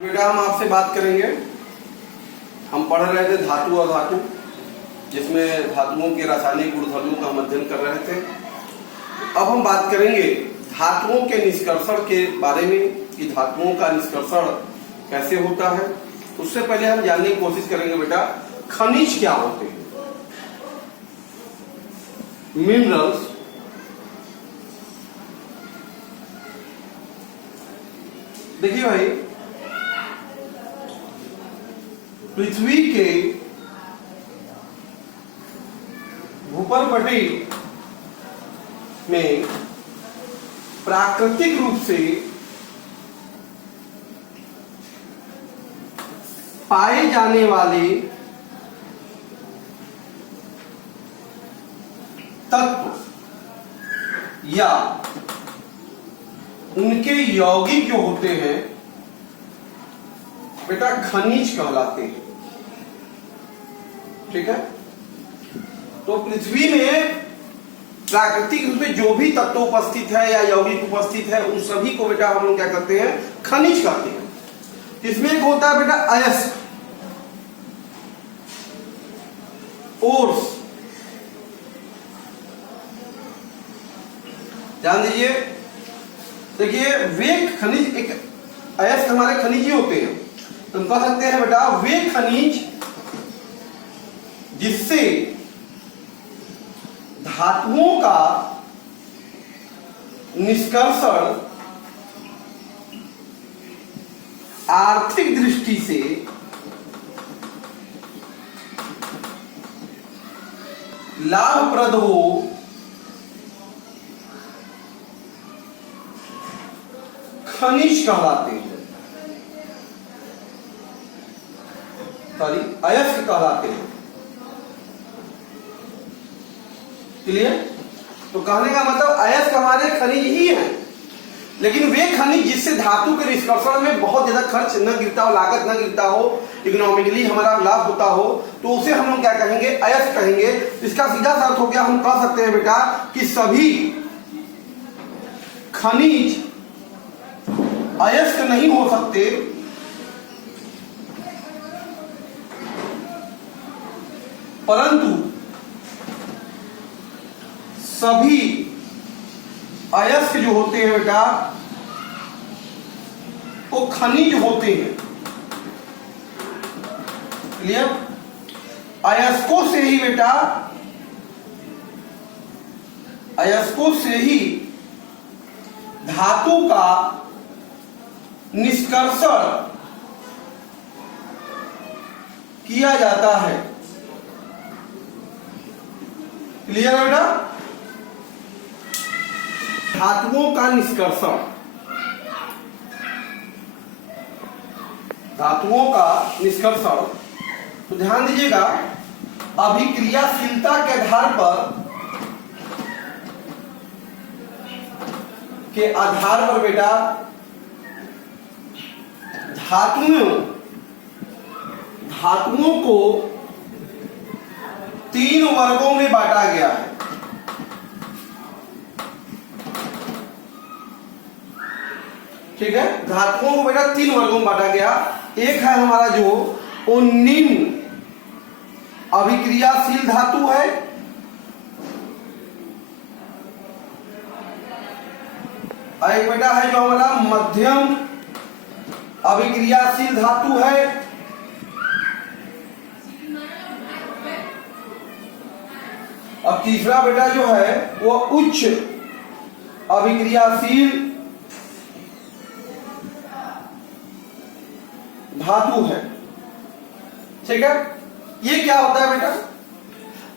बेटा हम आपसे बात करेंगे। हम पढ़ रहे थे धातु और धातु, जिसमें धातुओं के रासायनिक गुणधर्मों का हम अध्ययन कर रहे थे। अब हम बात करेंगे धातुओं के निष्कर्षण के बारे में कि धातुओं का निष्कर्षण कैसे होता है। उससे पहले हम जानने की कोशिश करेंगे बेटा खनिज क्या होते हैं। मिनरल्स देखिए भाई, पृथ्वी के भूपर्पटी में प्राकृतिक रूप से पाए जाने वाले तत्व या उनके यौगिक जो होते हैं बेटा खनिज कहलाते हैं। ठीक है, तो पृथ्वी में प्राकृतिक रूप से जो भी तत्व उपस्थित है या यौगिक उपस्थित है उन सभी को बेटा हम लोग क्या करते हैं, खनिज कहते हैं। इसमें एक होता है बेटा अयस्क, ओर्स। ध्यान दीजिए, देखिए वे खनिज, एक अयस्क हमारे खनिज ही होते हैं। तो हम कह सकते हैं बेटा वे खनिज जिससे धातुओं का निष्कर्षण आर्थिक दृष्टि से लाभप्रद हो, खनिज कहलाते हैं। सॉरी, अयस्क कहलाते हैं। क्लियर? तो कहने का मतलब अयस्क हमारे खनिज ही हैं, लेकिन वे खनिज जिससे धातु के निष्कर्षण में बहुत ज्यादा खर्च न गिरता हो, लागत न गिरता हो, इकोनॉमिकली हमारा लाभ होता हो, तो उसे हम लोग क्या कहेंगे, अयस्क कहेंगे। इसका सीधा सा अर्थ हो गया, हम कह सकते हैं बेटा कि सभी खनिज अयस्क नहीं हो सकते, परंतु सभी अयस्क जो होते हैं बेटा वो खनिज होते हैं। क्लियर? अयस्कों से ही बेटा, अयस्कों से ही धातु का निष्कर्षण किया जाता है। क्लियर है बेटा? धातुओं का निष्कर्षण, धातुओं का निष्कर्षण, तो ध्यान दीजिएगा अभिक्रियाशीलता के आधार पर बेटा धातुओं को 3 वर्गों में बांटा गया है। ठीक है, धातुओं को बेटा 3 वर्गों में बांटा गया। एक है हमारा जो वो निम्न अभिक्रियाशील धातु है, और एक बेटा है जो हमारा मध्यम अभिक्रियाशील धातु है, और तीसरा बेटा जो है वो उच्च अभिक्रियाशील धातु है। ठीक है, ये क्या होता है बेटा,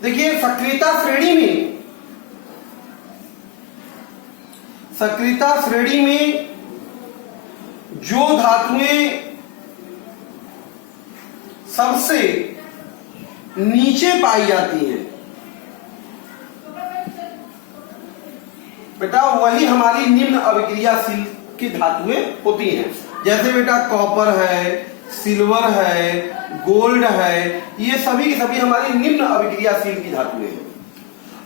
देखिए सक्रियता श्रेणी में जो धातुएं सबसे नीचे पाई जाती हैं बेटा वही हमारी निम्न अभिक्रियाशील की धातुएं होती हैं। जैसे बेटा कॉपर है, सिल्वर है, गोल्ड है, ये सभी की सभी हमारी निम्न अभिक्रियाशील की धातुएं हैं।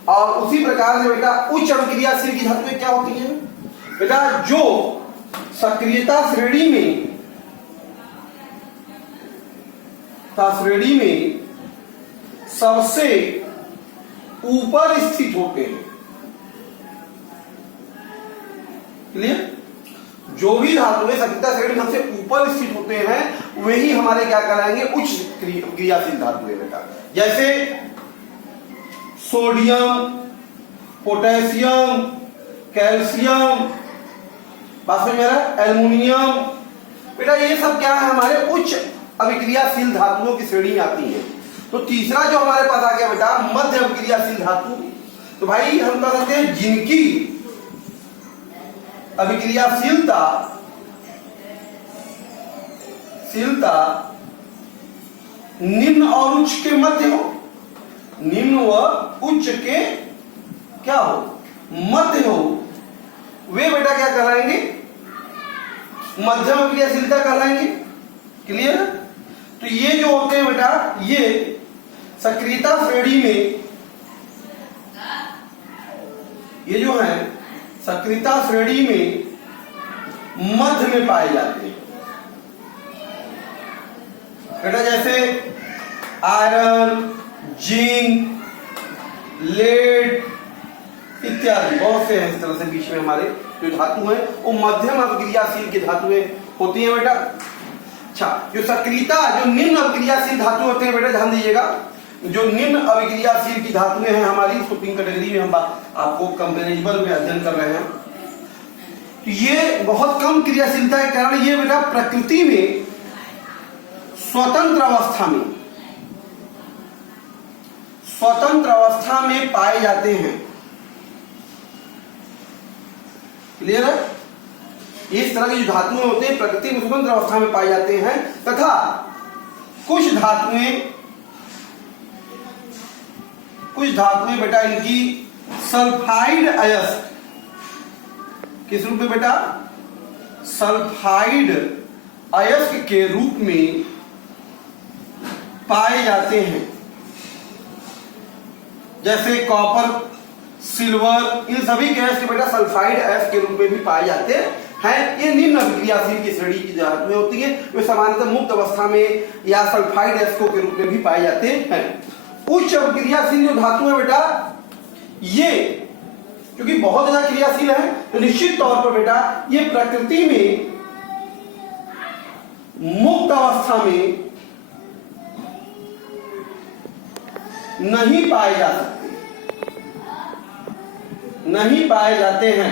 और उसी प्रकार से बेटा उच्च अभिक्रियाशील की धातुएं क्या होती हैं बेटा, जो सक्रियता श्रेणी में श्रेणी में सबसे ऊपर स्थित होते हैं। क्लियर? जो भी धातु है सक्रियता श्रेणी में सबसे ऊपर स्थित होते हैं वही हमारे क्या कहलाएंगे, उच्च क्रियाशील धातु है बेटा। जैसे सोडियम, पोटेशियम, कैल्शियम, बात में मेरा एल्युमिनियम, बेटा ये सब क्या है, हमारे उच्च अभिक्रियाशील धातुओं की श्रेणी में आती है। तो तीसरा जो हमारे पास आ गया बेटा मध्य अभिक्रियाशील धातु। तो भाई हम कह सकते हैं जिनकी अभिक्रियाशीलता निम्न और उच्च के मध्य हो, निम्न व उच्च के क्या हो, मध्य हो, वे बेटा क्या कहलाएंगे, मध्यम अभिक्रियाशीलता कहलाएंगे। क्लियर? तो ये जो होते हैं बेटा, ये सक्रियता श्रेणी में, ये जो है सक्रियता श्रेणी में मध्य में पाए जाते हैं बेटा। जैसे आयरन, जिंक, लेड इत्यादि बहुत से हैं इस तरह से बीच में हमारे जो धातु हैं वो मध्यम अभिक्रियाशील की धातुएं होती हैं बेटा। अच्छा, जो सक्रियता जो निम्न अभिक्रियाशील धातु होते हैं बेटा, ध्यान दीजिएगा, जो निम्न अभिक्रियाशील की धातुएं हैं हमारी, इसको तीन कैटेगरी में हम आपको कंपेरेबल में अध्ययन कर रहे हैं। तो ये बहुत कम क्रियाशीलता के कारण ये बेटा प्रकृति में स्वतंत्र अवस्था में पाए जाते हैं। क्लियर है? इस तरह की जो धातुएं होते हैं प्रकृति में स्वतंत्र अवस्था में पाए जाते हैं, तथा कुछ धातुएं बेटा इनकी सल्फाइड अयस्क, किस रूप में बेटा, सल्फाइड अयस्क के रूप में पाए जाते हैं। जैसे कॉपर, सिल्वर, इन सभी गैस के बेटा सल्फाइड अयस्क के रूप में भी पाए जाते हैं। ये निम्न अभिक्रियाशील की श्रेणी की धातुएं होती है, वे सामान्यतः मुक्त अवस्था में या सल्फाइड अयस्कों के रूप में भी पाए जाते हैं। उच्च अभिक्रियाशील जो धातु है बेटा, ये क्योंकि बहुत ज्यादा क्रियाशील है तो निश्चित तौर पर बेटा ये प्रकृति में मुक्त अवस्था में नहीं पाए जा सकते, नहीं पाए जाते हैं।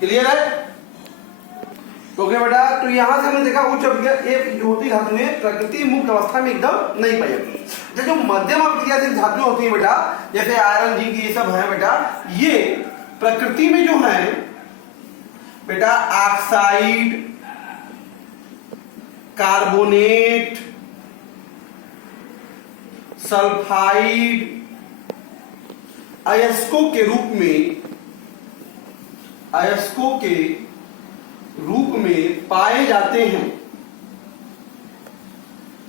क्लियर है? क्योंकि बेटा तो यहां से हमने देखा उच्च अभिक्रिया जो होती धातु है प्रकृति मुक्त अवस्था में एकदम नहीं पाई जाती। जो मध्यम अभिक्रियाशील धातुएं होती है बेटा, जैसे आयरन, जिंक, ये सब है बेटा, ये प्रकृति में जो है बेटा ऑक्साइड, कार्बोनेट, सल्फाइड अयस्कों के रूप में पाए जाते हैं।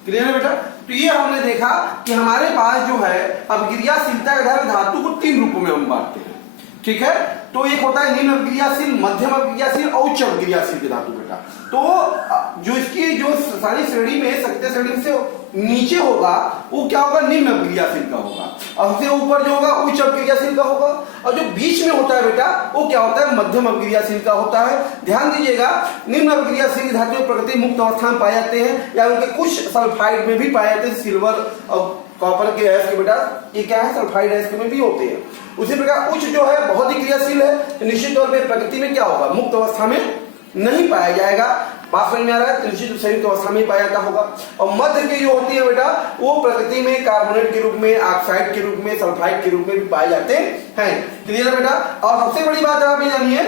क्लियर है बेटा? तो ये हमने देखा कि हमारे पास जो है अभिक्रियाशीलता के आधार पर धातु को तीन रूपों में हम बांटते हैं। ठीक है? तो एक होता है निम्न अभिक्रियाशील, मध्यम अभिक्रियाशील और उच्च अभिक्रियाशील की धातु बेटा। तो जो इसकी जो सारी श्रेणी में सक्रिय श्रेणी से नीचे होगा वो क्या होगा, निम्न अभिक्रियाशील का होगा, और सबसे ऊपर जो होगा उच्च अभिक्रियाशील का होगा, और जो बीच में होता है बेटा वो क्या होता है, मध्यम अभिक्रियाशील का होता है। ध्यान दीजिएगा, निम्न अभिक्रियाशील धातु प्रकृति मुक्त अवस्था में पाए जाते हैं या उनके कुछ सल्फाइड में भी पाए जाते हैं, सिल्वर और कॉपर के अयस्क बेटा ये क्या है, सल्फाइड अयस्क में भी होते हैं। उसी प्रकार उच्च जो है बहुत ही क्रियाशील है, तो निश्चित तौर पर प्रकृति में क्या होगा, मुक्त अवस्था में नहीं पाया जाएगा। बात समझ में आ रहा है? तो निश्चित संयुक्त अवस्था में पाया जाता होगा। और मध्य की जो होती है बेटा वो प्रकृति में कार्बोनेट के रूप में, ऑक्साइड के रूप में, सल्फाइड के रूप में भी पाए जाते हैं। क्लियर है बेटा? और सबसे बड़ी बात आप ये जानिए,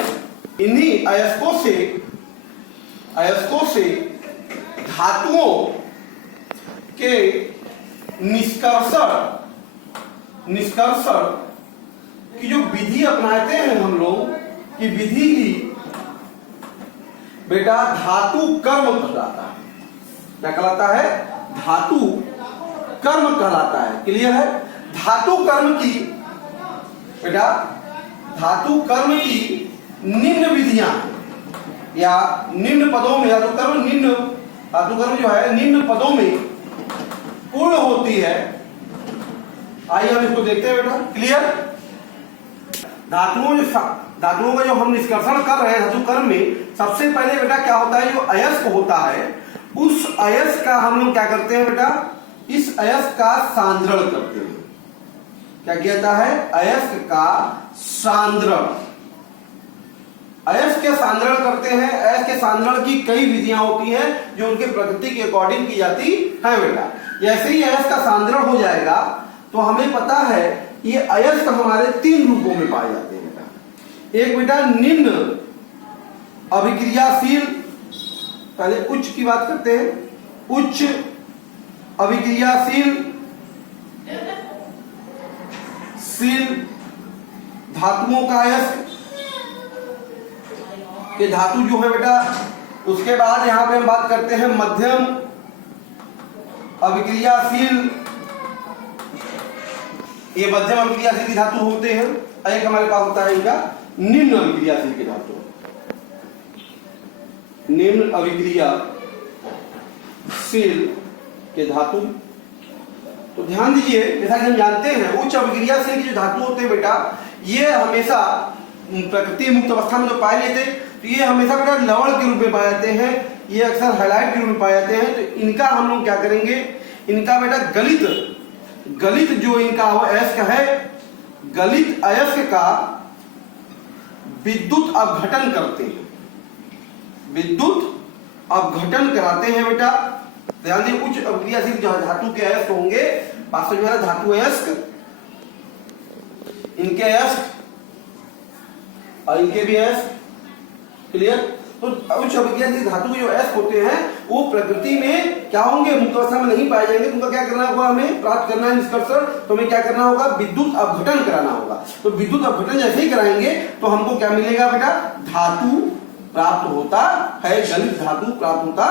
इन्हीं अयस्कों से धातुओं के निष्कर्षण की जो विधि अपनाते हैं हम लोग, कि विधि ही बेटा धातु कर्म कहलाता है। क्या कहलाता है? धातु कर्म कहलाता है। क्लियर है? धातु कर्म की बेटा धातु कर्म की निम्न विधियां या निम्न पदों में धातु कर्म जो है निम्न पदों में पूर्ण होती है। आइए हम इसको देखते हैं बेटा, क्लियर। धातुओं का जो हम निष्कर्षण कर रहे हैं धातु कर्म में, सबसे पहले बेटा क्या होता है, जो अयस्क होता है उस अयस्क का हम लोग क्या करते हैं बेटा, इस अयस्क का सांद्रण करते हैं। क्या किया जाता है, अयस्क का सांद्रण। अयस्क के सांद्रण करते हैं। अयस्क के सांद्रण की कई विधियां होती हैं जो उनके प्रकृति के अकॉर्डिंग की जाती है बेटा। जैसे ही अयस्क का सांद्रण हो जाएगा तो हमें पता है ये अयस्क हमारे 3 रूपों में पाए जाते हैं बेटा। एक बेटा निम्न अभिक्रियाशील, पहले उच्च की बात करते हैं, उच्च अभिक्रियाशील धातुओं का अयस्क, ये धातु जो है बेटा। उसके बाद यहां पे हम बात करते हैं मध्यम अभिक्रियाशील, ये मध्यम अभिक्रियाशील की धातु होते हैं। एक हमारे पास होता है इनका निम्न अभिक्रियाशील की धातु, निम्न अभिक्रियाशील के धातु। तो ध्यान दीजिए, जैसा कि हम जानते हैं उच्च अभिक्रियाशील की जो धातु होते हैं बेटा, ये हमेशा प्रकृति मुक्त अवस्था में जो पाए जाते हैं, तो ये हमेशा बेटा लवण के रूप में पाए जाते हैं, ये अक्सर हैलाइड के रूप में पाए जाते हैं। तो इनका हम लोग क्या करेंगे, इनका बेटा गलित जो इनका अयस्क है, गलित अयस्क का विद्युत अपघटन करते हैं, विद्युत अपघटन कराते हैं बेटा। ध्यान दीजिए, उच्च अभिक्रियाशील जो धातु के अयस्क होंगे, वास्तव में धातु अयस्क, इनके अयस्क और इनके भी अयस्क, क्लियर। तो उच्च अभिक्रियाशील धातु के जो अयस्क होते हैं वो प्रकृति में क्या होंगे, मुक्त अवस्था में नहीं पाए जाएंगे। उनका क्या करना होगा, हमें प्राप्त करना है निष्कर्षण, तो हमें क्या करना होगा, विद्युत अपघटन कराना होगा। तो विद्युत अपघटन जैसे ही कराएंगे तो हमको क्या मिलेगा बेटा, धातु प्राप्त होता है, गलित धातु प्राप्त होता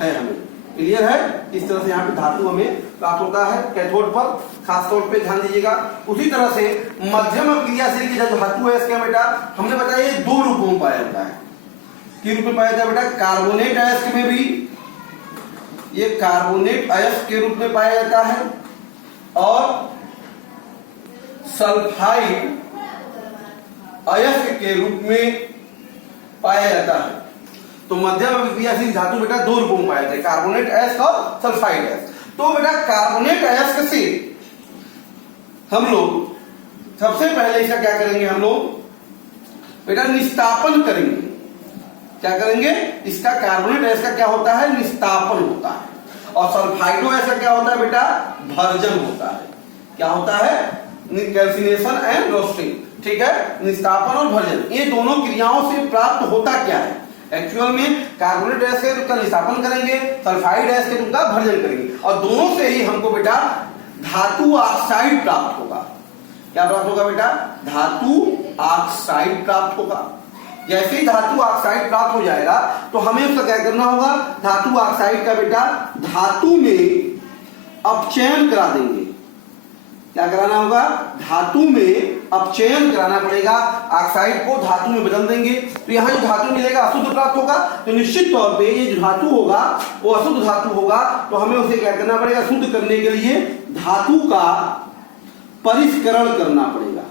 है हमें, क्लियर है। इस तरह से यहाँ पे धातु हमें प्राप्त होता है कैथोड पर, खासतौर पे ध्यान दीजिएगा। उसी तरह से मध्यम अभिक्रियाशील की जो धातु है इसका बेटा, हमने बताया ये 2 रूपों में पाया जाता है। किस रूप में पाया जाता है बेटा, कार्बोनेट अयस्क में भी, ये कार्बोनेट अयस्क के रूप में पाया जाता है, और सल्फाइड अयस्क के रूप में पाया जाता है। तो मध्यम अभिक्रियाशील धातु बेटा 2 रूपों में पाए जाते हैं, कार्बोनेट अयस्क और सल्फाइड अयस्क। तो बेटा कार्बोनेट अयस्क से हम लोग सबसे पहले इसका क्या करेंगे, हम लोग बेटा निस्तापन करेंगे। क्या करेंगे, इसका कार्बोनेट अयस्क का क्या होता है, निस्तापन होता है। और सल्फाइडो अयस्क का क्या होता है बेटा, भर्जन होता है। क्या होता है, कैल्सिनेशन एंड रोस्टिंग, ठीक है। निस्तापन और भर्जन, ये दोनों क्रियाओं से प्राप्त होता क्या है, एक्चुअल में कार्बोनेट अयस्क का निस्तापन करेंगे, सल्फाइड अयस्क का भर्जन करेंगे, और दोनों से ही हमको बेटा धातु ऑक्साइड प्राप्त होगा। क्या प्राप्त होगा बेटा, धातु ऑक्साइड प्राप्त होगा। जैसे ही धातु ऑक्साइड प्राप्त हो जाएगा तो हमें उसका क्या करना होगा, धातु ऑक्साइड का बेटा धातु में अपचयन करा देंगे। क्या कराना होगा, धातु में अपचयन कराना पड़ेगा, ऑक्साइड को धातु में बदल देंगे। तो यहाँ जो धातु मिलेगा अशुद्ध प्राप्त होगा, तो निश्चित तौर पे ये जो धातु होगा वो अशुद्ध धातु होगा। तो हमें उसे क्या करना पड़ेगा, शुद्ध करने के लिए धातु का परिष्करण करना पड़ेगा।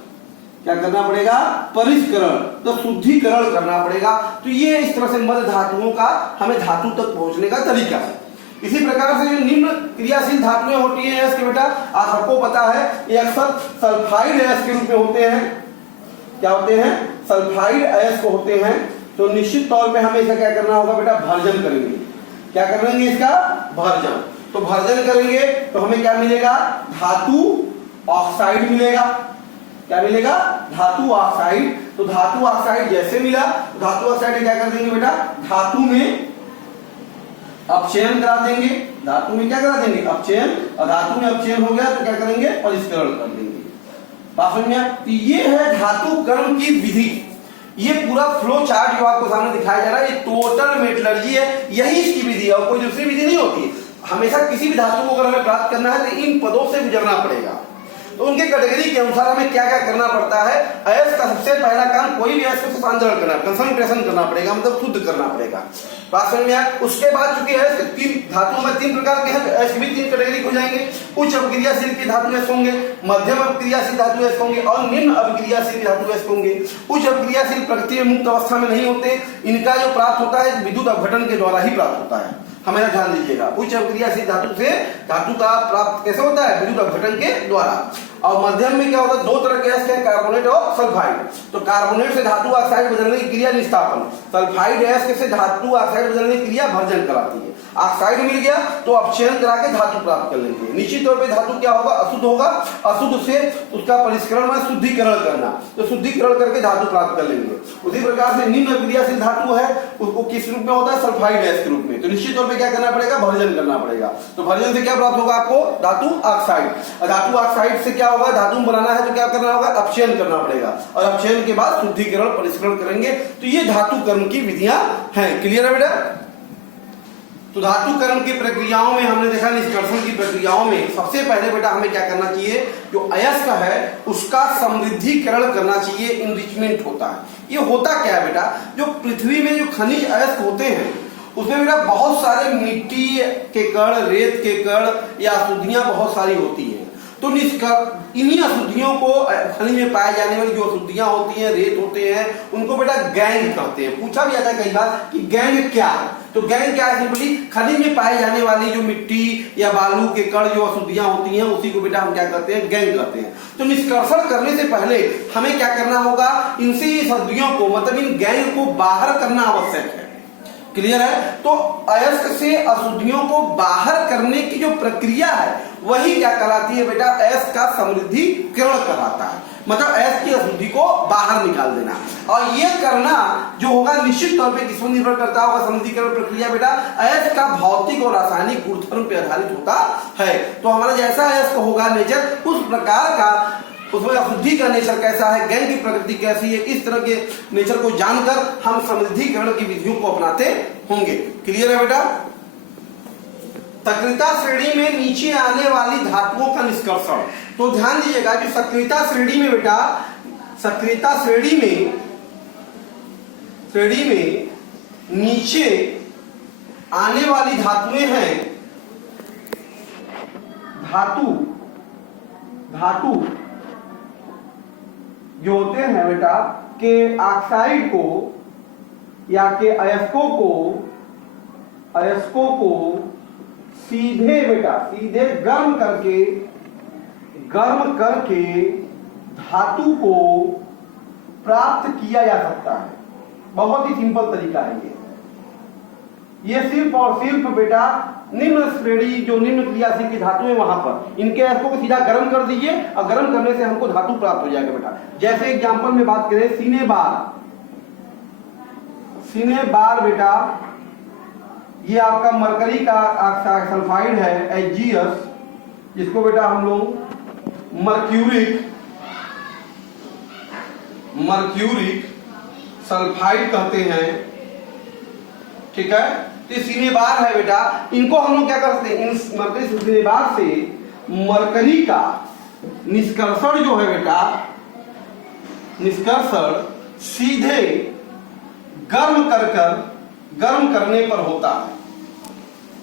क्या करना पड़ेगा, परिष्करण, तो शुद्धिकरण करना पड़ेगा। तो ये इस तरह से मध्य धातुओं का हमें धातु तक पहुंचने का तरीका है। इसी प्रकार से जो निम्न क्रियाशील धातुएं होती हैं अयस्क बेटा, आप सबको पता है ये अक्सर सल्फाइड अयस्क के रूप में होते हैं। क्या होते हैं, सल्फाइड अयस्क होते हैं। तो निश्चित तौर पे हमें इसका क्या करना होगा बेटा, भर्जन करेंगे। क्या करेंगे, इसका भर्जन। तो भर्जन करेंगे तो हमें क्या मिलेगा, धातु ऑक्साइड मिलेगा। क्या मिलेगा, धातु ऑक्साइड। तो धातु ऑक्साइड जैसे मिला, धातु ऑक्साइड क्या कर देंगे बेटा, धातु में अपचयन करा देंगे। धातु में क्या करा देंगे, अपचयन। और धातु में अपचयन हो गया तो क्या करेंगे, परिष्करण कर देंगे। बात समझ में? तो ये है धातु कर्म की विधि। ये पूरा फ्लो चार्ट जो आपको सामने दिखाया जा रहा है, ये टोटल मेटलर्जी है, यही इसकी विधि है और कोई दूसरी विधि नहीं होती। हमेशा किसी भी धातु को अगर हमें प्राप्त करना है तो इन पदों से गुजरना पड़ेगा। तो उनके कैटेगरी के अनुसार हमें क्या क्या करना पड़ता है। अयस्क का सबसे पहला काम, कोई भी अयस्क को शांतरण करना, कंसंट्रेशन करना पड़ेगा, मतलब शुद्ध करना पड़ेगा। बात समझ में आया। उसके बाद चूंकि अयस्क तीन धातुओं में तीन प्रकार के हैं, अयस्क भी तीन कैटेगरी हो जाएंगे। उच्च अपक्रियाशील के धातु अयस्क होंगे, मध्यम अपक्रियाशील धातु अयस्क होंगे और निम्न अपक्रियाशील धातु अयस्क होंगे। उच्च अपक्रियाशील प्रकृति में मुक्त अवस्था में नहीं होते, इनका जो प्राप्त होता है विद्युत अपघटन के द्वारा ही प्राप्त होता है, हमें ध्यान दीजिएगा। उच्च अपक्रियाशील धातु से धातु का प्राप्त कैसे होता है, विद्युत अपघटन के द्वारा। और मध्यम में क्या होता है, दो तरह के अयस्क हैं, कार्बोनेट और सल्फाइड। तो कार्बोनेट से धातु ऑक्साइड बदलने की क्रिया निष्कापन, सल्फाइड अयस्क से धातु ऑक्साइड बदलने की क्रिया भर्जन कराती है। ऑक्साइड मिल गया तो अपक्षयन करा के धातु प्राप्त कर लेंगे। निश्चित तौर पे धातु क्या होगा, अशुद्ध होगा, अशुद्ध से उसका परिष्करण में शुद्धिकरण करना, तो शुद्धिकरण करके धातु प्राप्त कर लेंगे। उसी प्रकार से निम्न क्रियाशील धातु है, उसको किस रूप में होता है, सल्फाइड अयस्क के रूप में। तो निश्चित तौर पे क्या करना पड़ेगा, भर्जन करना पड़ेगा। तो भर्जन से क्या प्राप्त होगा आपको, धातु ऑक्साइड। और धातु ऑक्साइड से क्या होगा, धातु बनाना है तो क्या करना होगा, अपक्षयन करना पड़ेगा, और अपक्षयन के बाद शुद्धिकरण परिष्करण करेंगे। तो ये धातु कर्म की विधियां हैं। क्लियर है बेटा। तो धातु कर्म की प्रक्रियाओं में हमने देखा, निष्कर्षण की प्रक्रियाओं में सबसे पहले बेटा हमें क्या करना चाहिए, जो अयस्क है उसका समृद्धिकरण करना चाहिए, इनरिचमेंट होता है। ये होता क्या है बेटा, जो पृथ्वी में जो खनिज अयस्क होते हैं उसमें बेटा बहुत सारे मिट्टी के कण, रेत के कण या अशुद्धियां बहुत सारी होती हैं। तो इन्हीं अशुद्धियों को, खनिज में पाए जाने वाली जो अशुद्धियां होती हैं, रेत होते हैं, उनको बेटा गैंग कहते हैं। पूछा भी जाता है कई बार कि गैंग क्या है, तो गैंग क्या है, सिंपली खनिज में पाए जाने वाली जो मिट्टी या बालू के कण जो अशुद्धियां होती हैं उसी को बेटा हम क्या कहते हैं, गैंग कहते हैं। तो निष्कर्षण करने से पहले हमें क्या करना होगा, इनसे अशुद्धियों को, मतलब इन गैंग को बाहर करना आवश्यक है। क्लियर है। तो अयस्क से अशुद्धियों को बाहर करने की जो प्रक्रिया है वही क्या कहलाती है बेटा, अयस्क का समृद्धिकरण कहलाता है। मतलब अयस्क की अशुद्धि को बाहर निकाल देना। और ये करना जो होगा निश्चित तौर पे किस पर निर्भर करता होगा, समृद्धिकरण प्रक्रिया बेटा अयस्क का भौतिक और रासायनिक गुणधर्म पे आधारित होता है। तो हमारा जैसा अयस्क होगा नेचर, उस प्रकार का उसमें अशुद्धि का नेचर कैसा है, गैंग की प्रकृति कैसी है, इस तरह के नेचर को जानकर हम समृद्धिकरण की विधियों को अपनाते होंगे। क्लियर है बेटा। सक्रियता श्रेणी में नीचे आने वाली धातुओं का निष्कर्षण। तो ध्यान दीजिएगा कि सक्रियता श्रेणी में बेटा, सक्रियता श्रेणी में नीचे आने वाली धातुएं हैं, धातु जो होते हैं बेटा के ऑक्साइड को या के अयस्कों को सीधे गर्म करके धातु को प्राप्त किया जा सकता है। बहुत ही सिंपल तरीका है ये सिर्फ और सिर्फ बेटा निम्न श्रेणी जो निम्न क्रियाशील की धातु है वहां पर इनके अयस्कों को सीधा गर्म कर दीजिए और गर्म करने से हमको धातु प्राप्त हो जाएगा बेटा। जैसे एग्जांपल में बात करें, सीने बार बेटा ये आपका मरकरी का ऑक्साइड सल्फाइड है HgS, जिसको बेटा हम लोग मर्क्यूरिक सल्फाइड कहते हैं। ठीक है। तो सीने बार है बेटा, इनको हम लोग क्या करते हैं, इन मरकरी सीने बार से मरकरी का निष्कर्षण जो है बेटा, निष्कर्षण सीधे गर्म करने पर होता है।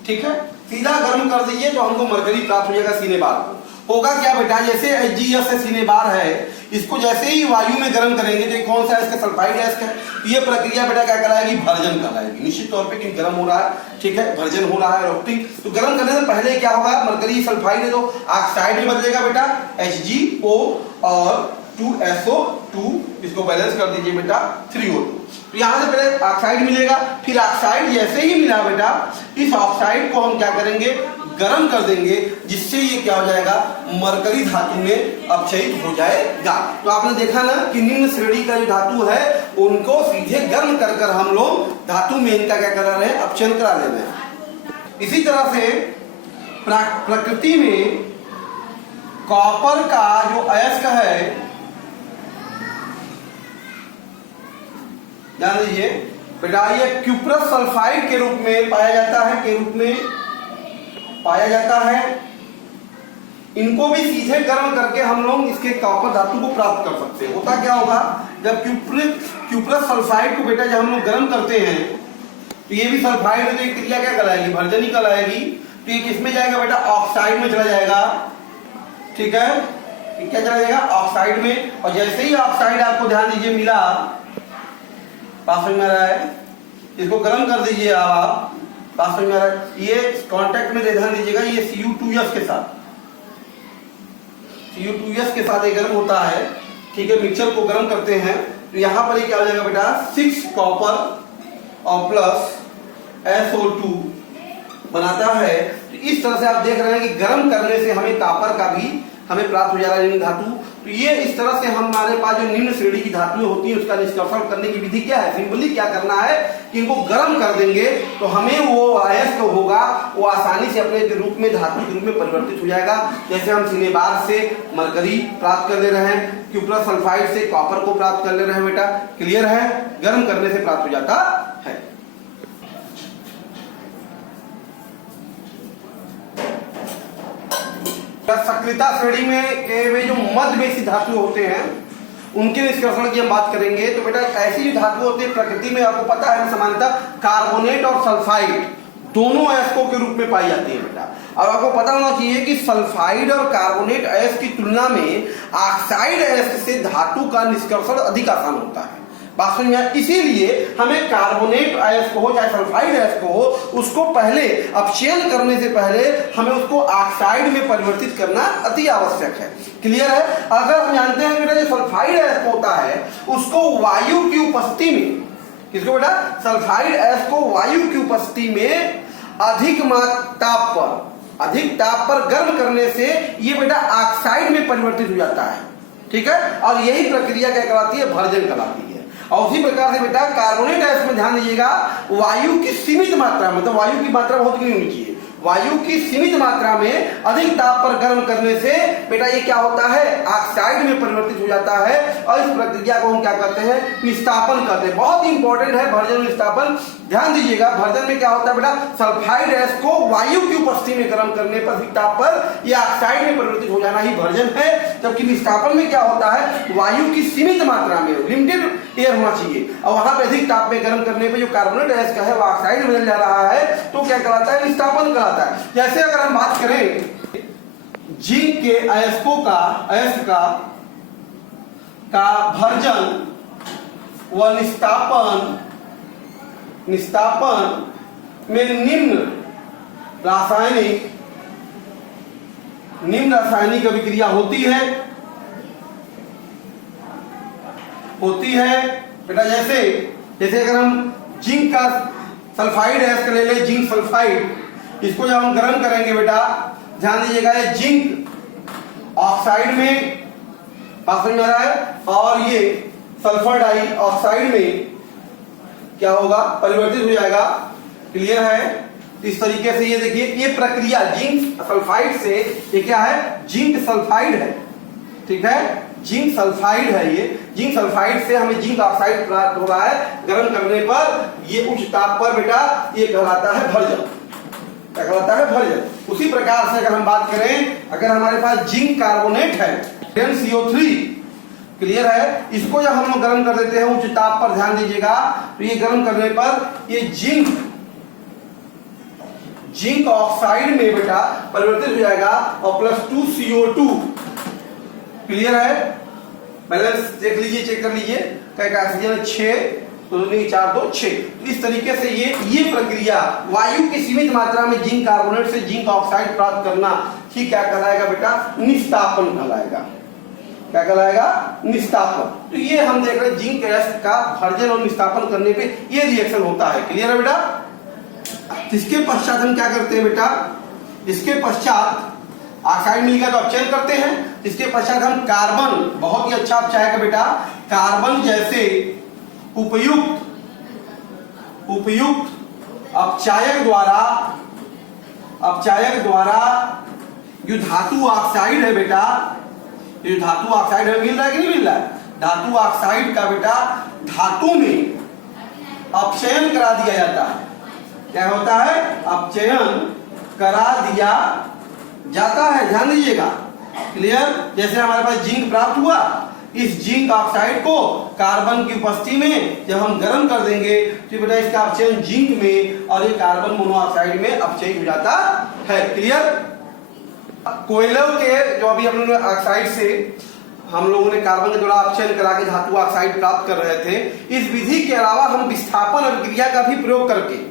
ठीक है। सीधा गर्म कर दीजिए तो हमको मरकरी प्राप्त हो जाएगा सीने बार को। होगा क्या बेटा, जैसे HgS है सीने बार है, इसको जैसे ही वायु में गर्म करेंगे, तो कौन सा इसका सल्फाइड है इसका, ये प्रक्रिया बेटा क्या कराएगी, भर्जन कराएगी। निश्चित तौर पे कि गर्म हो रहा है, ठीक है, भर्जन हो रहा है रोस्टिंग। तो गर्म करने से पहले क्या होगा, मरकरी सल्फाइड है तो ऑक्साइड में बदलेगा बेटा HgO और 2SO2, इसको बैलेंस कर दीजिए बेटा 3O2। तो यहां से पहले ऑक्साइड मिलेगा, फिर ऑक्साइड जैसे ही मिला बेटा, इस ऑक्साइड को हम क्या करेंगे, गर्म कर देंगे, जिससे ये क्या हो जाएगा, मरकरी धातु में अपक्षयित हो जाएगा। तो आपने देखा ना कि निम्न श्रेणी का जो धातु है उनको सीधे गर्म कर हम लोग धातु में इनका क्या करा रहे हैं, अपक्षयन करा ले रहे हैं। इसी तरह से प्रकृति में कॉपर का जो अयस्क है, ध्यान दीजिए बेटा, ये क्यूप्रस सल्फाइड के रूप में पाया जाता है, इनको भी सीधे गर्म करके हम लोग इसके कॉपर धातु को प्राप्त कर सकते हैं। होता क्या होगा, जब क्यूप्रस सल्फाइड को बेटा जब हम लोग गर्म करते हैं तो ये भी सल्फाइड है, तो ये क्रिया क्या कहलाएगी, भर्जनी कहलाएगी। तो ये किसमें जाएगा बेटा, ऑक्साइड में चला जाएगा। ठीक है, ये क्या चला जाएगा, ऑक्साइड में। और जैसे ही ऑक्साइड आपको ध्यान दीजिए मिला, पास में आ रहा है, इसको गर्म कर दीजिए आप, पास में आ रहा है, ये कांटेक्ट में ध्यान दीजिएगा, ये Cu2s के साथ, Cu2s के साथ ये गर्म होता है। ठीक है, मिक्सचर को गर्म करते हैं तो यहां पर ये क्या हो जाएगा बेटा, 6 कॉपर और प्लस SO2 बनाता है। तो इस तरह से आप देख रहे हैं कि गर्म करने से हमें कॉपर का भी हमें प्राप्त हो जा रहा है निम्न धातु। तो ये इस तरह से हमारे पास जो निम्न श्रेणी की धातुएं होती हैं उसका निष्कर्षण करने की विधि क्या है, सिंपली क्या करना है कि इनको गर्म कर देंगे तो हमें वो अयस्क होगा वो आसानी से अपने रूप में धातु के रूप में परिवर्तित हो जाएगा। जैसे हम सिनेबार से मरकरी प्राप्त कर ले रहे हैं, क्यूप्रस सल्फाइड से कॉपर को प्राप्त कर ले रहे हैं बेटा, क्लियर है, गर्म करने से प्राप्त हो जाता है। सक्रियता श्रेणी में जो मध्यमेशी धातु होते हैं उनके निष्कर्षण की हम बात करेंगे। तो बेटा ऐसी जो धातु होती है प्रकृति में आपको पता है सामान्यतः कार्बोनेट और सल्फाइड दोनों अयस्कों के रूप में पाई जाती है बेटा। और आपको पता होना चाहिए कि सल्फाइड और कार्बोनेट अयस्क की तुलना में ऑक्साइड अयस्क से धातु का निष्कर्षण अधिक आसान होता है। बात समझ में, इसीलिए हमें कार्बोनेट अयस्क हो चाहे सल्फाइड अयस्क हो, उसको पहले अपचयन करने से पहले हमें उसको ऑक्साइड में परिवर्तित करना अति आवश्यक है। क्लियर है। अगर हम जानते हैं बेटा जो सल्फाइड अयस्क होता है उसको वायु की उपस्थिति में, किसको बेटा, सल्फाइड अयस्क को वायु की उपस्थिति में अधिक ताप पर गर्म करने से ये बेटा ऑक्साइड में परिवर्तित हो जाता है। ठीक है, और यही प्रक्रिया क्या कहलाती है, भर्जन कहलाती है। और उसी प्रकार से बेटा कार्बोनेट अयस्क में ध्यान दीजिएगा, वायु की सीमित मात्रा में, मतलब वायु की मात्रा बहुत नहीं होनी चाहिए, वायु की सीमित मात्रा में अधिक ताप पर गर्म करने से बेटा ये क्या होता है, ऑक्साइड में परिवर्तित हो जाता है। और इस प्रक्रिया को हम क्या कहते हैं, निस्तापन कहते हैं। बहुत इंपॉर्टेंट है भर्जन निस्तापन, ध्यान दीजिएगा। भर्जन में क्या होता है बेटा, सल्फाइड अयस्क को वायु की उपस्थिति में गर्म करने पर अधिक ताप पर यह ऑक्साइड में परिवर्तित हो जाना ही भर्जन है। जबकि निस्तापन में क्या होता है, वायु की सीमित मात्रा में, लिमिटेड एयर होना चाहिए, और वहां पर अधिक ताप में गर्म करने पर जो कार्बोनेट अयस्क है वो ऑक्साइड में बदल जा रहा है, तो क्या कहलाता है, निस्तापन कहलाता है। जैसे अगर हम बात करें जिंक के अयस्कों का, अयस्क का भर्जन व निस्तापन में निम्न रासायनिक अभिक्रिया होती है बेटा। जैसे अगर हम जिंक का सल्फाइड अयस्क ले ले, जिंक सल्फाइड, इसको जब हम गर्म करेंगे बेटा ध्यान दीजिएगा, ये जिंक ऑक्साइड में पास में आ रहा है और ये सल्फर डाइऑक्साइड में क्या होगा, परिवर्तित हो जाएगा। क्लियर है। इस तरीके से ये देखिए, ये प्रक्रिया जिंक सल्फाइड से, ये क्या है, जिंक सल्फाइड है। ठीक है, जिंक सल्फाइड है, ये जिंक सल्फाइड से हमें जिंक ऑक्साइड प्राप्त हो रहा है। गर्म करने पर ये उच्च ताप पर बेटा ये कहलाता है भर्जन, क्या कहलाता है, भर्जन। उसी प्रकार से अगर हम बात करें, अगर हमारे पास जिंक कार्बोनेट है CO3, क्लियर है, इसको जब हम लोग गर्म कर देते हैं उच्च ताप पर, ध्यान दीजिएगा, तो ये गर्म करने पर ये जिंक ऑक्साइड में बेटा परिवर्तित हो जाएगा और +2 CO2। क्लियर है, बैलेंस देख लीजिए, चेक कर लीजिए, क्या ऑक्सीजन 6 तो 4 2 6। तो इस तरीके से ये प्रक्रिया वायु की सीमित मात्रा में जिंक कार्बोनेट से जिंक ऑक्साइड प्राप्त करना ही क्या कहलाएगा बेटा, निस्तापन कहलाएगा। क्या कहलाएगा, निस्तापन। तो ये हम देख रहे हैं जिंक अयस्क का भर्जन और निस्तापन करने पे ये रिएक्शन होता है। क्लियर है बेटा। इसके पश्चात हम क्या करते हैं बेटा, इसके पश्चात ऑक्साइड मिल गया तो अपचयन करते हैं। इसके पश्चात हम कार्बन, बहुत ही अच्छा अपचायक बेटा, कार्बन जैसे उपयुक्त अपचायक द्वारा जो धातु ऑक्साइड है बेटा, ये धातु ऑक्साइड है, मिल रहा है कि नहीं मिल रहा है, धातु ऑक्साइड का बेटा धातु में अपचयन करा दिया जाता है। क्या होता है, अपचयन करा दिया जाता है, ध्यान दीजिएगा। क्लियर। जैसे हमारे पास जिंक प्राप्त हुआ, इस जिंक ऑक्साइड को कार्बन की उपस्थिति में जब हम गर्म कर देंगे तो बेटा इसका अपचयन जिंक में और ये कार्बन मोनोऑक्साइड में अपचयित हो जाता है। क्लियर। कोयलों के जो अभी हम लोगों ने ऑक्साइड से हम लोगों ने कार्बन के द्वारा अपचयन करा के धातु ऑक्साइड प्राप्त कर रहे थे, इस विधि के अलावा हम विस्थापन अभिक्रिया का भी प्रयोग करके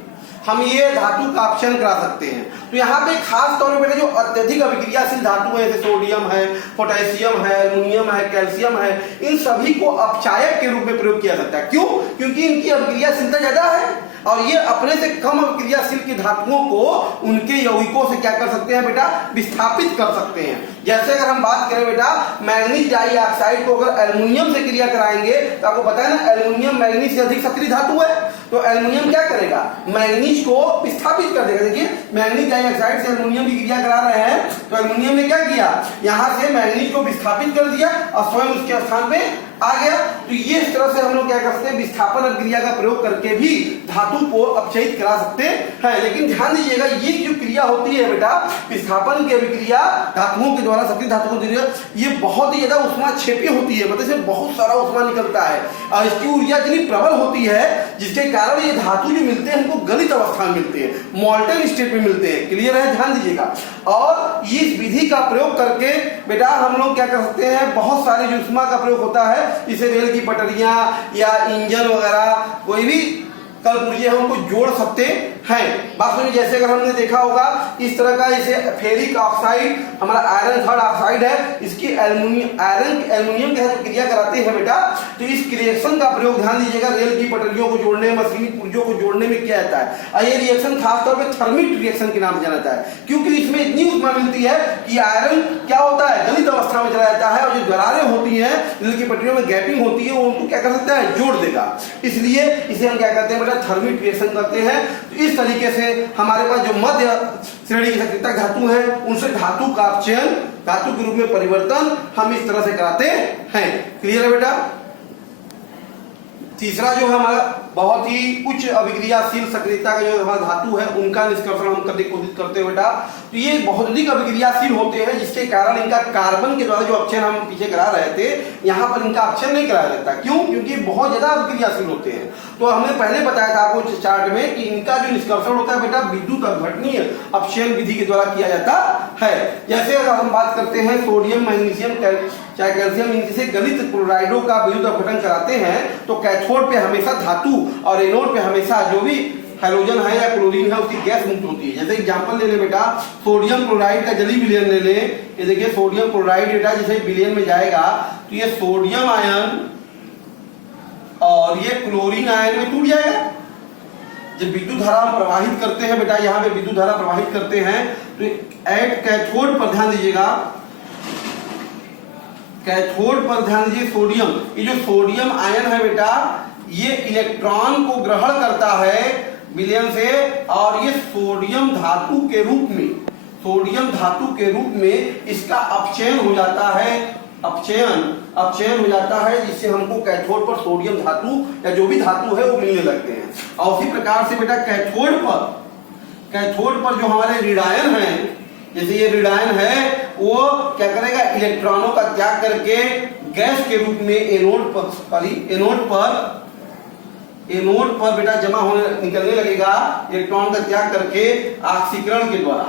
हम ये धातु का अपचयन करा सकते हैं। तो यहाँ पे खास तौर पे जो अत्यधिक अभिक्रियाशील धातु है, जैसे सोडियम है, पोटेशियम है, एल्युमिनियम है, कैल्शियम है, इन सभी को अपचायक के रूप में प्रयोग किया जाता है। क्यों? क्योंकि इनकी अभिक्रियाशीलता ज्यादा है और ये अपने से कम अभिक्रियाशील की धातुओं को उनके यौगिकों से क्या कर सकते हैं बेटा, विस्थापित कर सकते हैं। जैसे अगर हम बात करें बेटा मैग्नीज डाइऑक्साइड को अगर एल्युमिनियम से क्रिया कराएंगे तो आपको पता है ना एल्युमिनियम मैग्नीज से अधिक सक्रिय धातु है, तो एल्युमिनियम क्या करेगा, मैग्नीज को विस्थापित कर देगा। देखिए मैग्नीज डाइऑक्साइड से एल्युमिनियम की क्रिया करा रहे हैं तो एल्युमिनियम ने क्या किया, यहां से मैग्नीज को विस्थापित कर दिया और स्वयं उसके स्थान पे आ गया। तो ये इस तरह से हम लोग क्या कर सकते हैं, विस्थापन अभिक्रिया का प्रयोग करके भी धातु को अपचयित करा सकते हैं। लेकिन ध्यान दीजिएगा ये जो क्रिया होती है बेटा विस्थापन की अभिक्रिया धातुओं के द्वारा, सक्रिय धातुओं के द्वारा, ये बहुत ही ज्यादा उष्माक्षेपी होती है, मतलब इसमें बहुत सारा उष्मा निकलता है और इसकी ऊर्जा इतनी प्रबल होती है जिसके कारण ये धातु जो मिलते हैं हमको गलित अवस्था में मिलते हैं, मॉल्टन स्टेट में मिलते हैं। क्लियर है, ध्यान दीजिएगा। और इस विधि का प्रयोग करके बेटा हम लोग क्या कर सकते हैं, बहुत सारे जो उष्मा का प्रयोग होता है, इसे रेल की पटरियां या इंजन वगैरह कोई भी कल पुर्जे हम उनको जोड़ सकते हैं। बात में जैसे अगर हमने देखा होगा इस तरह का, इसे फेरिक ऑक्साइड हमारा आयरन थर्ड ऑक्साइड है, इसकी एल्युमिनियम के साथ क्रिया कराते हैं बेटा, तो इस रिएक्शन का प्रयोग ध्यान दीजिएगा रेल की पटरियों को जोड़ने, मशीनी पुर्जों को जोड़ने में किया जाता है। और ये रिएक्शन खासतौर पर थर्मिट रिएक्शन के नाम से जाना जाता है, क्योंकि इसमें इतनी उष्मा मिलती है कि आयरन क्या होता है, गलित अवस्था में चला जाता है और जो दरारें होती हैं रेल की पटरियों में गैपिंग होती है वो उनको क्या कर सकता है, जोड़ देगा। इसलिए इसे हम क्या करते हैं बेटा, थर्मिट रिएक्शन करते हैं। तो इस तरीके से हमारे पास जो मध्य श्रेणी की सक्रियता धातु है उनसे धातु का अपचयन, धातु के रूप में परिवर्तन हम इस तरह से कराते हैं। क्लियर है बेटा। तीसरा जो है हमारा बहुत ही उच्च अभिक्रियाशील सक्रियता का जो हमारा धातु है उनका निष्कर्षण हम करने की कोशिश करते हैं बेटा। तो ये बहुत अधिक अभिक्रियाशील होते हैं जिसके कारण इनका कार्बन के द्वारा जो अपचयन हम पीछे करा रहे थे यहाँ पर इनका अपचयन नहीं कराया जाता। क्यों? क्योंकि बहुत ज्यादा अभिक्रियाशील होते हैं। तो हमने पहले बताया था आपको चार्ट में कि इनका जो निष्कर्षण होता है बेटा विद्युत अपघटनीय अपचयन विधि के द्वारा किया जाता है। जैसे अगर हम बात करते हैं सोडियम, मैग्नीशियम, चाहे कैल्शियम, इनसे गलित क्लोराइडों का विद्युत अपघटन कराते हैं तो कैथोड पे हमेशा धातु और एनोड पे हमेशा जो भी हाइड्रोजन है या क्लोरीन है उसकी गैस मुक्त होती है। जैसे एग्जांपल ले ले बेटा, सोडियम क्लोराइड का जली विलयन ले ले, ये देखिए सोडियम क्लोराइड बेटा जैसे विलयन में जाएगा तो ये सोडियम आयन और ये क्लोरीन आयन में टूट जाएगा। जब विद्युत धारा हम प्रवाहित करते हैं बेटा, यहाँ पे विद्युत धारा प्रवाहित करते हैं तो एट कैथोड पर ध्यान दीजिएगा, कैथोड पर ध्यान दीजिए सोडियम, ये जो सोडियम आयन है बेटा ये इलेक्ट्रॉन को ग्रहण करता है विलयन से और ये सोडियम धातु के रूप में, सोडियम धातु के रूप में इसका अपचयन हो जाता है, अपचयन हो जाता है, जिससे हमको कैथोड पर सोडियम धातु या जो भी धातु है वो मिलने लगते हैं। और उसी प्रकार से बेटा कैथोड पर जो हमारे ऋणायन है, जैसे ये ऋणायन है वो क्या करेगा, इलेक्ट्रॉनों का त्याग करके गैस के रूप में एनोड पर बेटा जमा होने निकलने लगेगा, इलेक्ट्रॉन का त्याग करके ऑक्सीकरण के द्वारा।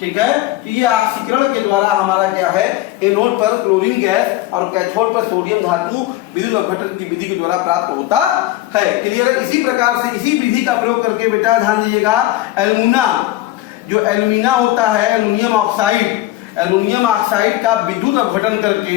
ठीक है, तो ये ऑक्सीकरण के द्वारा हमारा क्या है, एनोड पर क्लोरीन गैस और कैथोड पर सोडियम धातु विद्युत अपघटन की विधि के द्वारा प्राप्त होता है। क्लियर है। इसी प्रकार से इसी विधि का प्रयोग करके बेटा ध्यान दीजिएगा एल्यूमिना होता है, एल्युमिनियम ऑक्साइड का विद्युत अपघटन करके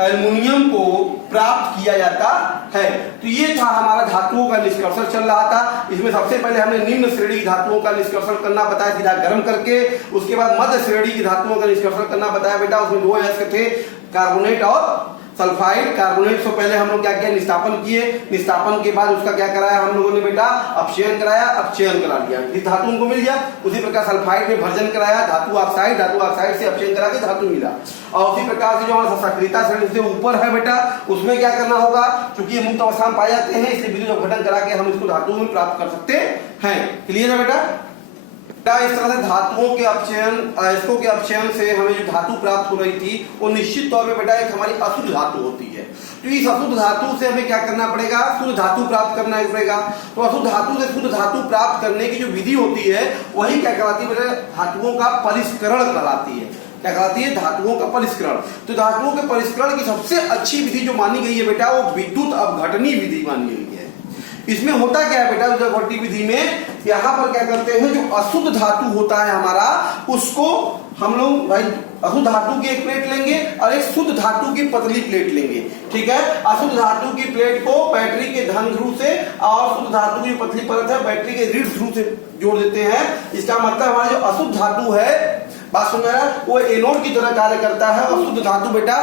एल्युमिनियम को प्राप्त किया जाता है। तो ये था हमारा धातुओं का निष्कर्षण चल रहा था। इसमें सबसे पहले हमने निम्न श्रेणी की धातुओं का निष्कर्षण करना बताया सीधा गर्म करके, उसके बाद मध्य श्रेणी की धातुओं का निष्कर्षण करना बताया बेटा। उसमें दो अयस्क थे, कार्बोनेट और सल्फाइड। कार्बोनेट से पहले हम लोग क्या किया, निस्तापन किए, निस्तापन के बाद उसका क्या कराया हम लोगों ने बेटा, अपचयन कराया, अपचयन करा लिया, इस धातु को मिल गया। उसी प्रकार सल्फाइड में भर्जन कराया, धातु ऑक्साइड से अपचयन करा के धातु मिला। और उसी प्रकार से जो हमारा सक्रियता श्रेणी से ऊपर है बेटा, उसमें क्या करना होगा, क्योंकि ये मुक्त अवस्था में पाए जाते हैं इसलिए विद्युत अपघटन करा के हम इसको धातु में प्राप्त कर सकते हैं। क्लियर है बेटा। इस तरह से धातुओं के अपचयन, अयस्कों के अपचयन से हमें जो धातु प्राप्त हो रही थी वो निश्चित तौर पे बेटा एक हमारी अशुद्ध धातु होती है। तो इस अशुद्ध धातु से हमें क्या करना पड़ेगा, शुद्ध धातु प्राप्त करना पड़ेगा। तो अशुद्ध धातु से शुद्ध धातु प्राप्त करने की जो विधि होती है वही क्या कहलाती है बेटा, धातुओं का परिष्करण कहलाती है। क्या कहलाती है, धातुओं का परिष्करण। तो धातुओं के परिष्करण की सबसे अच्छी विधि जो मानी गई है बेटा वो विद्युत अपघटनी विधि मानी गई है। इसमें होता क्या है बेटा, अपघटनी विधि में यहाँ पर क्या करते हैं, जो अशुद्ध धातु होता है हमारा उसको हम लोग भाई अशुद्ध धातु की एक प्लेट लेंगे और एक शुद्ध धातु की पतली प्लेट लेंगे। ठीक है, अशुद्ध धातु की प्लेट को बैटरी के धन ध्रुव से और शुद्ध धातु की पतली परत है बैटरी के ऋण ध्रुव से जोड़ देते हैं। इसका मतलब हमारा जो अशुद्ध धातु है, बात सुन रहा है, वो एनोड की तरह कार्य करता है और शुद्ध धातु बेटा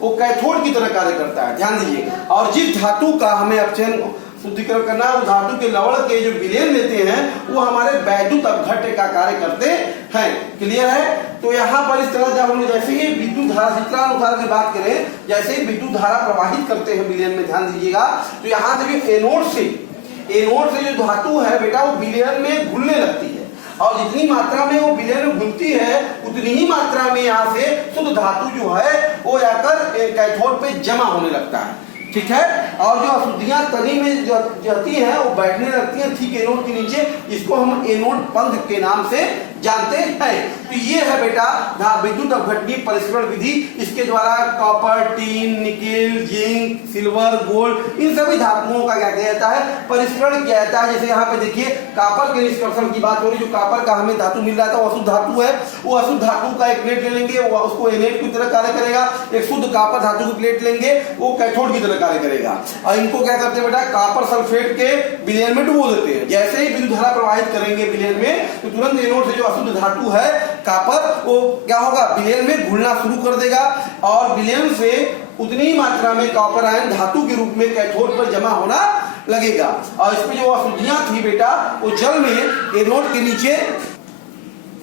वो कैथोड की तरह कार्य करता है। ध्यान दीजिए। और जिस धातु का हमें अपचयन शुद्धिकरण करना है, वो धातु के लवण के जो विलयन लेते हैं वो हमारे वैद्युत अपघट्य का कार्य करते हैं। क्लियर है। तो यहाँ पर इस तरह जब हम जैसे ही विद्युत धारा चित्रानुसार की बात करें, जैसे ही विद्युत धारा प्रवाहित करते हैं विलयन में, ध्यान दीजिएगा, तो यहाँ से जो एनोड से जो धातु है बेटा वो विलयन में घुलने लगती है और जितनी मात्रा में वो विलयन में घुलती है उतनी ही मात्रा में यहाँ से शुद्ध धातु जो है वो जाकर कैथोड पे जमा होने लगता है। ठीक है। और जो अशुद्धियां तनी में जाती हैं वो बैठने लगती हैं ठीक एनोड के नीचे। इसको हम एनोड पंख के नाम से जानते हैं। तो ये है बेटा विद्युत अपघटनी परिष्करण विधि। इसके द्वारा copper, tin, nickel, zinc, silver, gold in सभी धातुओं का क्या किया जाता है, परिष्करण किया जाता है। जैसे यहाँ पे देखिए कॉपर के निष्कर्षण की बात हो रही, जो कॉपर का हमें धातु मिल रहा था वो अशुद्ध धातु है। वो अशुद्ध धातु का एक प्लेट ले लेंगे, वो उसको एनेट की तरह कार्य करेगा। एक शुद्ध कॉपर धातु की प्लेट लेंगे, वो कैथोड की तरह कार्य करेगा। और इनको क्या करते हैं बेटा, कॉपर सल्फेट के विलयन में डुबो देते हैं। जैसे ही विद्युत धारा प्रवाहित करेंगे विलयन में, तो तुरंत एनोड से जो अशुद्ध धातु है कॉपर, वो क्या होगा, विलयन में घुलना शुरू कर देगा और विलयन से उतनी ही मात्रा में कॉपर आयन धातु के रूप में कैथोड पर जमा होना लगेगा। और इसमें जो अशुद्धियां थी बेटा वो जल में एनोड के नीचे,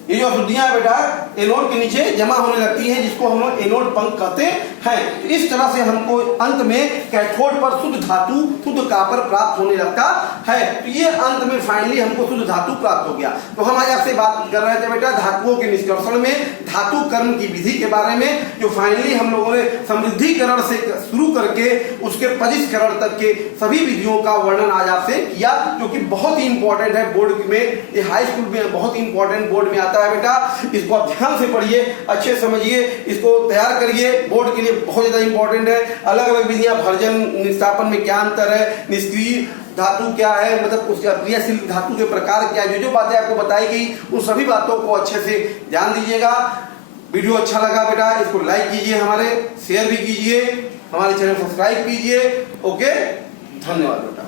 ये जो अशुद्धियां बेटा एनोड के नीचे जमा होने लगती हैं, जिसको हम लोग एनोड पंख कहते हैं। इस तरह से हमको अंत में कैथोड पर शुद्ध धातु, शुद्ध कॉपर प्राप्त होने लगता है। तो ये अंत में फाइनली हमको शुद्ध धातु प्राप्त हो गया। तो हम आज आपसे बात कर रहे थे बेटा धातुओं के निष्कर्षण में धातु कर्म की विधि के बारे में, जो फाइनली हम लोगों ने समृद्धिकरण से शुरू करके उसके परिष्करण तक के सभी विधियों का वर्णन आज आपसे किया, जो कि बहुत ही इंपॉर्टेंट है बोर्ड में, ये हाई स्कूल में बहुत ही इंपॉर्टेंट बोर्ड में आता है बेटा। इसको आप ध्यान से पढ़िए, अच्छे समझिए, इसको तैयार करिए, बोर्ड के लिए बहुत ज्यादा इंपॉर्टेंट है। अलग अलग विधियां, भर्जन निष्ठापन में क्या अंतर है, निष्क्रिय धातु क्या है, मतलब उसके क्रियाशील धातु के प्रकार क्या है, जो बातें आपको बताई गई उन सभी बातों को अच्छे से ध्यान दीजिएगा। वीडियो अच्छा लगा बेटा इसको लाइक कीजिए, हमारे शेयर भी कीजिए, हमारे चैनल सब्सक्राइब कीजिए। ओके, धन्यवाद बेटा।